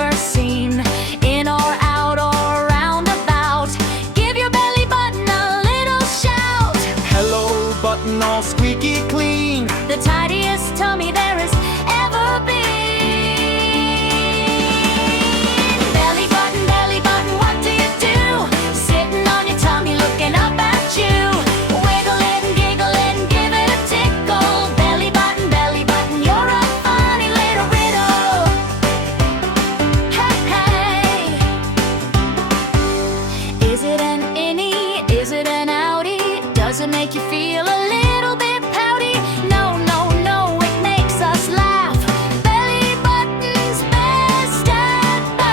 ever seen. In or out or roundabout, give your belly button a little shout. Hello, button all squeaky clean, The tidiest tummy there has ever been. Belly button, what do you do? Sitting on your tummy looking up at you. Wiggle it and giggle it and give it a tickle. Belly button, you're a funny little riddle. Hey, hey. Is it an innie? Is it an outie? Does it make you feel a little bit pouty? No, it makes us laugh. Belly button's best advice.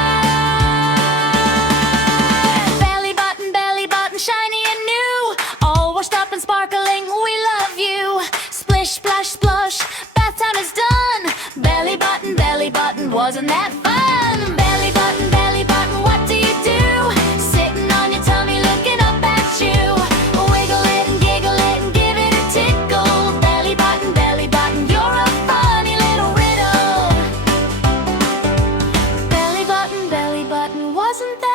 Belly button, shiny and new, all washed up and sparkling, we love you. Splish, splash, splush, bath time is done. Belly button, wasn't that fun? Belly button, what do you do? Sitting on your tummy looking up at you. Wiggle it and giggle it and give it a tickle. Belly button, you're a funny little riddle. Belly button, wasn't that